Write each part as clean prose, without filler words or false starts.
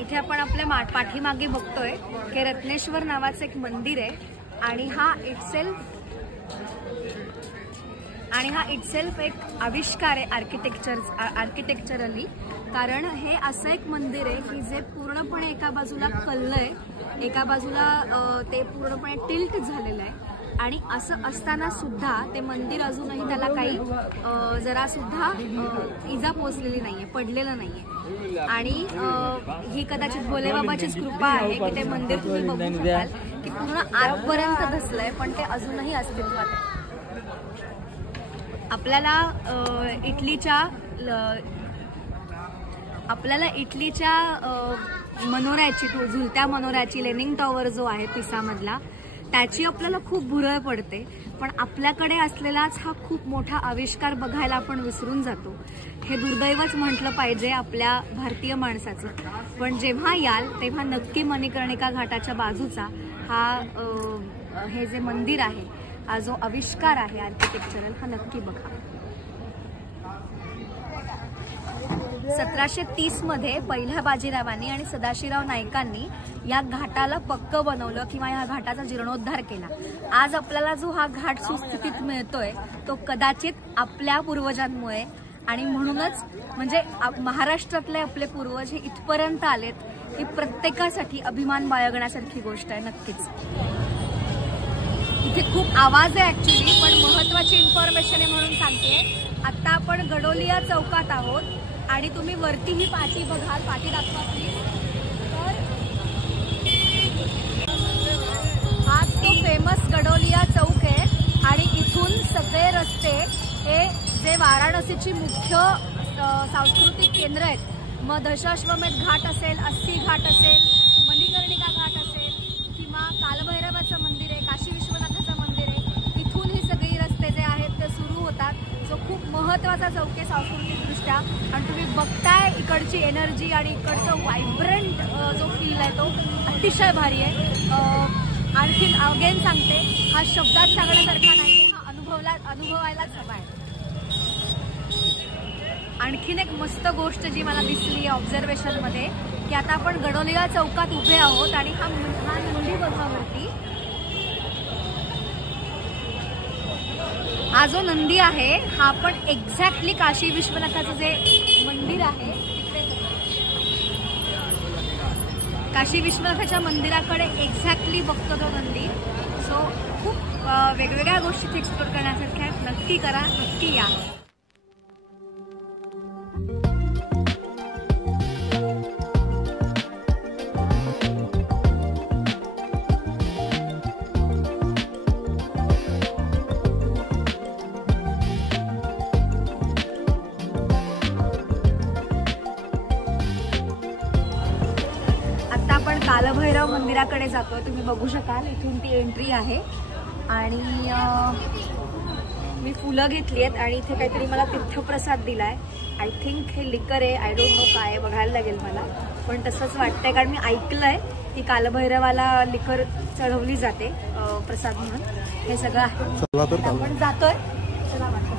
इथे आपण आपल्या पाठीमागे बघतोय की रत्नेश्वर नावाचं एक मंदिर आहे आणि हा इटसेल्फ एक आविष्कार आहे आर्किटेक्चरली। कारण हे असं एक मंदिर आहे की जे पूर्णपणे एका बाजूला कल्लंय, एका बाजूला ते पूर्णपणे टिल्ट झालेलं आहे आणि असं असताना सुद्धा ते मंदिर अजूनही त्याला काही जरा सुद्धा इजा पोचलेली नाहीये, पडलेलं नाहीये। आणि ही कदाचित भोलेबाबाचीच कृपा आहे की ते मंदिर तुम्ही बघू शकाल की पूर्ण आतपर्यंत धसलंय पण ते अजूनही अस्तित्वात आहे। आपल्याला इटलीच्या मनोऱ्याची, झुलत्या मनोऱ्याची लेनिंग टॉवर जो आहे पिसामधला, त्याची आपल्याला खूप भुरळ पडते, पण आपल्याकडे असलेलाच हा खूप मोठा आविष्कार बघायला आपण विसरून जातो। हे दुर्दैवच म्हटलं पाहिजे आपल्या भारतीय माणसाचं। पण जेव्हा याल तेव्हा नक्की मणिकर्णिका घाटाच्या बाजूचा हे जे मंदिर आहे, हा जो आविष्कार आहे आर्किटेक्चरल, हा नक्की बघा। 1730 मध्ये पहिल्या बाजीरावांनी आणि सदाशिवराव नाईकांनी या घाटाला पक्क बनवलं किंवा या घाटाचा जीर्णोद्धार केला। आज आपल्याला जो हा घाट सुस्थितीत मिळतोय तो कदाचित आपल्या पूर्वजांमुळे, आणि म्हणूनच म्हणजे महाराष्ट्रातले आपले पूर्वज हे इथपर्यंत आलेत, ही प्रत्येकासाठी अभिमान बाळगण्यासारखी गोष्ट आहे। नक्कीच इथे खूप आवाज आहे ऍक्च्युली, पण महत्वाची इन्फॉर्मेशन आहे म्हणून सांगते। आता आपण गडोलिया चौकात आहोत आणि तुम्ही वरती ही पाटी बघाल, पाटी दाखवा प्लीज। तर हा तो फेमस गडोलिया चौक आहे आणि इथून सगळे रस्ते हे जे वाराणसीची मुख्य सांस्कृतिक केंद्र आहेत, मग दशाश्वमेध घाट असेल, अस्सी घाट असेल, मणिकर्णिका घाट असेल किंवा कालभैरवाचं मंदिर आहे, काशी विश्वनाथाचं मंदिर आहे, इथून ही सगळी रस्ते जे आहेत ते सुरू होतात। जो खूप महत्वाचा चौक आहे सांस्कृतिकदृष्ट्या, आणि तुम्ही बघताय इकडची एनर्जी आणि इकडचं व्हायब्रंट जो फील आहे तो अतिशय भारी आहे। आणखीन अगेन सांगते, हा शब्दात सांगण्यासारखा नाही, हा अनुभवायलाच हवा आहे। आणखीन एक मस्त गोष्ट जी मला दिसली ऑब्झर्वेशन मध्ये, की आता आपण गडोलिया चौकात उभे आहोत आणि हा नंदी बघा वरती। हा जो नंदी आहे हा पण एक्झॅक्टली काशी विश्वनाथाचं जे मंदिर आहे तिकडे, काशी विश्वनाथाच्या मंदिराकडे एक्झॅक्टली बघतो तो नंदी। सो खूप वेगवेगळ्या गोष्टी एक्सप्लोर करण्यासारख्या, नक्की करा, नक्की या। कालभैरव मंदिराकडे जातोय, तुम्ही बघू शकाल इथून ती एंट्री आहे आणि मी फुलं घेतली आहेत आणि इथे काहीतरी मला तीर्थप्रसाद दिलाय। आय थिंक हे लिकर आहे, आय डोंट नो काय आहे, बघायला लागेल मला, पण तसंच वाटतंय कारण मी ऐकलंय की कालभैरवाला लिकर चढवली जाते प्रसाद म्हणून। हे सगळं आहे, आपण जातोय, चला वाटतं।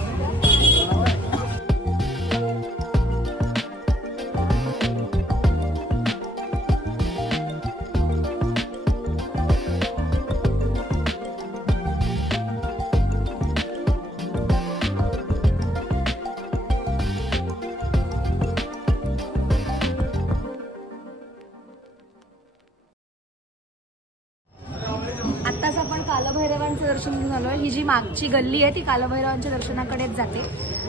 आत्ताच आपण कालभैरवांचं दर्शन घेऊन आलोय। ही जी मागची गल्ली आहे ती कालभैरवांच्या दर्शनाकडेच जाते।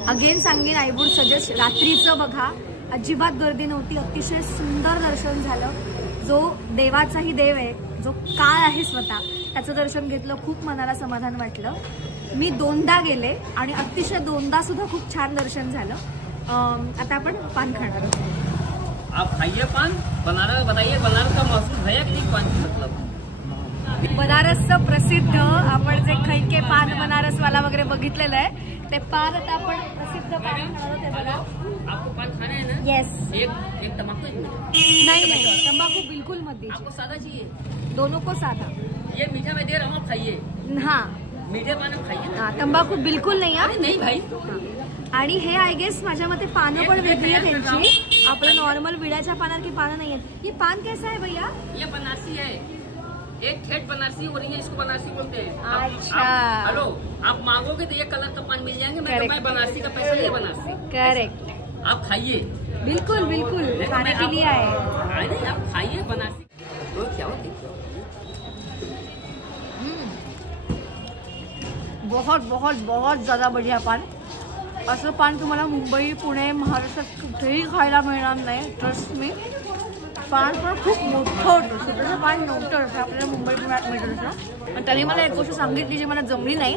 अगेन सांगेन, आय वुड सजेस्ट रात्रीचं बघा, अजिबात गर्दी नव्हती, अतिशय सुंदर दर्शन झालं। जो देवाचाही देव आहे, जो काळ आहे स्वतः, त्याचं दर्शन घेतलं, खूप मनाला समाधान वाटलं। मी 2दा गेले आणि अतिशय 2दा सुद्धा खूप छान दर्शन झालं। आता आपण पान खाणार आहोत। आप खाइए पान, बनारस बताइए, बनारस का महसूस है कि पान मतलब? बनारसचं प्रसिद्ध आपण जे खैके पान बनारसवाला वगैरे बघितलेलं आहे ते पान आता आपण प्रसिद्ध पान खाणार आहोत। बघा, आपको पान खाना है ना? यस। एक तंबाकू नहीं, तंबाकू बिल्कुल मत दीजिए। आपको सादा चाहिए? दोनों को सादा। ये मीठा मैं दे रहा हूँ, आप खाइए। हाँ, मीठे पान खाइए। तंबाखू बिल्कुल नहीं है। नहीं भाई। आणि हे आय गेस माझ्या मते पानं पण वेगळी आहे त्यांची, आपलं नॉर्मल विड्याच्या पानांची पानं नाही आहेत। ये पान कैसा है भैया? ये बनारसी है, एक ठेठ बनारसी और ये इसको बनारसी बोलते हैं। अच्छा। हेलो, आप मांगोगे तो ये कलर का पान मिल जाएंगे। मैं बनारसी का पैसा ये बनारसी। करेक्ट, आप खाइए। बिल्कुल बिल्कुल, खाने के लिए आए। नहीं, आप खाइए बनारसी। क्या होती बहुत बहुत बहुत ज़्यादा बढ़िया पान। असं पान तुम्हाला मुंबई, पुणे, महाराष्ट्रात कुठेही खायला मिळणार नाही, ट्रस्ट मी। पान पण खूप मोठं होतं, स्वतःचं पान नव्हतं असं आपल्याला मुंबई पुण्यात मिळतं तसं। आणि त्याने मला एक गोष्ट सांगितली जी मला जमली नाही,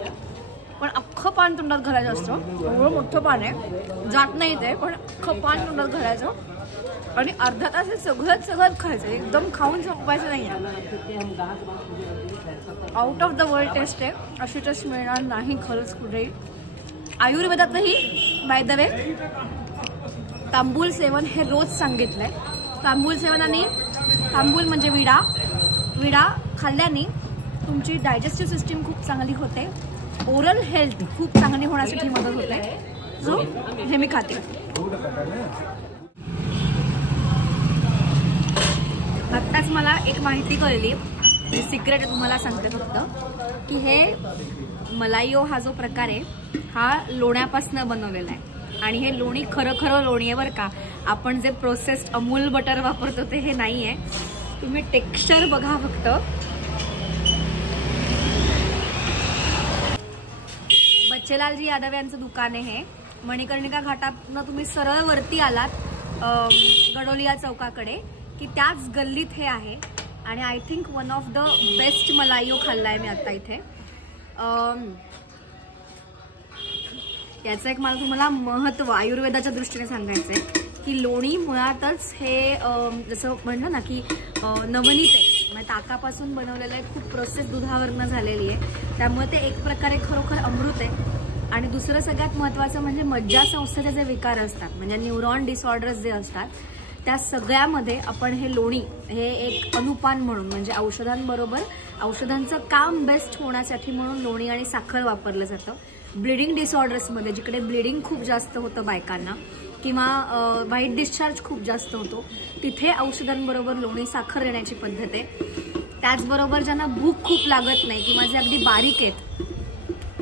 पण अख्खं पान तोंडात घालायचं असतं। एवढं मोठं पान आहे, जात नाही ते, पण अख्खं पान तोंडात घालायचं आणि अर्धा तास हे सगळं खायचं, एकदम खाऊन संपवायचं नाही आहे। Out of the world test आहे, अशी टेस्ट मिळणार नाही खरंच कुठेही। आयुर्वेदातही बाय द वे तांबूल सेवन हे रोज सांगितलंय। तांबूल सेवनाने, तांबूल म्हणजे विडा खाल्ल्याने तुमची डायजेस्टिव्ह सिस्टीम खूप चांगली होते, ओरल हेल्थ खूप चांगली होण्यासाठी मदत होते, जो हे मी खाते। आत्ताच मला एक माहिती कळली, जी सिक्रेट तुम्हाला सांगते फक्त, की हे मलाईयो हा जो प्रकार आहे हा लोण्यापासून बनवलेला आहे। आणि हे लोणी खरं लोणी आहे बरं का, आपण जे प्रोसेस्ड अमूल बटर वापरतो ते हे नाही आहे। तुम्ही टेक्स्चर बघा फक्त। बच्चेलालजी यादव यांचं दुकान आहे हे, मणिकर्णिका घाटातनं तुम्ही सरळ वरती आलात गडोलिया चौकाकडे की त्याच गल्लीत हे आहे। आणि I think one of the best malaiyo खाल्लाय मी आता इथे। याचं एक मला तुम्हाला महत्त्व आयुर्वेदाच्या दृष्टीने सांगायचं आहे की लोणी मुळातच हे जसं म्हणलं ना की नवनीत आहे, म्हणजे ताकापासून बनवलेलं आहे, खूप प्रोसेस दुधावरनं झालेली आहे, त्यामुळे ते एक प्रकारे खरोखर अमृत आहे। आणि दुसरं सगळ्यात महत्त्वाचं म्हणजे मज्जासंस्थेचे जे विकार असतात, म्हणजे न्यूरॉन डिसऑर्डर्स जे असतात, त्या सगळ्यामध्ये आपण हे लोणी हे एक अनुपान म्हणून, म्हणजे औषधांबरोबर औषधांचं काम बेस्ट होण्यासाठी म्हणून लोणी आणि साखर वापरलं जातं। ब्लिडिंग डिसऑर्डर्समध्ये जिकडे ब्लिडिंग खूप जास्त होतं बायकांना किंवा व्हाईट डिस्चार्ज खूप जास्त होतो, तिथे औषधांबरोबर लोणी साखर देण्याची पद्धत आहे। त्याचबरोबर ज्यांना भूक खूप लागत नाही किंवा जे अगदी बारीक आहेत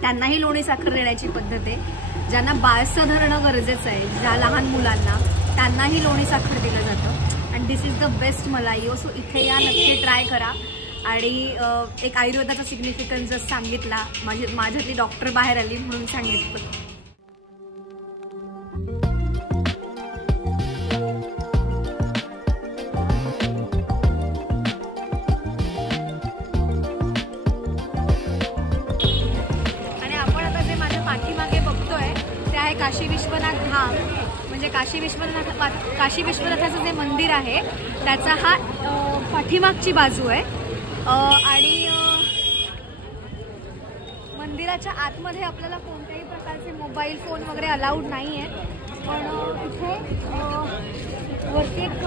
त्यांनाही लोणी साखर देण्याची पद्धत आहे। ज्यांना बाळसं धरणं गरजेचं आहे, ज्या लहान मुलांना, त्यांनाही लोणी साखर दिलं जातं। And this is the best malaiyo. So इथे या, नक्की ट्राय करा। आणि एक आयुर्वेदाचा सिग्निफिकन्स जसं सांगितला, माझ्यातली डॉक्टर बाहेर आली म्हणून सांगितलं। आणि आपण आता जे माझ्या पाठीमागे बघतोय ते आहे काशी विश्वनाथ धाम, म्हणजे काशी विश्वनाथाचं जे मंदिर आहे त्याचा हा पाठीमागची बाजू आहे। आणि मंदिराच्या आतमध्ये आपल्याला कोणत्याही प्रकारचे मोबाईल फोन वगैरे अलाउड नाही आहे, पण इथे वरती एक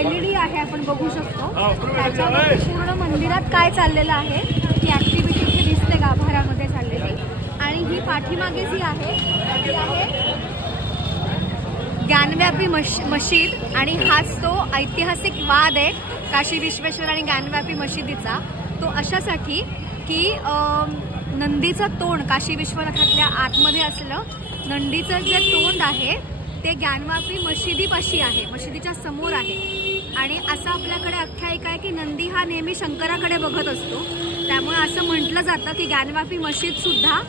LED आहे, आपण बघू शकतो। त्याच्यामध्ये पूर्ण मंदिरात काय चाललेलं आहे ती ॲक्टिव्हिटी इथे दिसते गाभाऱ्यामध्ये चाललेली। आणि ही पाठीमागे जी आहे ती आहे ज्ञानव्यापी मशीद। आणि हाच तो ऐतिहासिक वाद आहे काशी विश्वेश्वर आणि ज्ञानव्यापी मशिदीचा, तो अशासाठी की नंदीचं तोंड काशी विश्वनाथातल्या आतमध्ये असलं नंदीचं जे तोंड आहे ते ज्ञानव्यापी मशिदीपाशी आहे, मशिदीच्या समोर आहे। आणि असं आपल्याकडे आख्यायिका आहे की नंदी हा नेहमी शंकराकडे बघत असतो, त्यामुळे असं म्हटलं जातं की ज्ञानव्यापी मशीद सुद्धा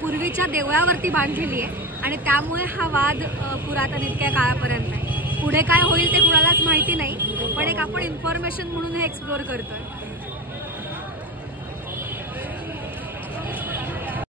पूर्वीच्या देवळावरती बांधलेली आहे आणि त्यामुळे हा वाद पुरातन इतक्या काळापर्यंत आहे। पुढे काय होईल ते कुणालाच माहिती नाही, पण एक आपण इन्फॉर्मेशन म्हणून हे एक्सप्लोर करतोय।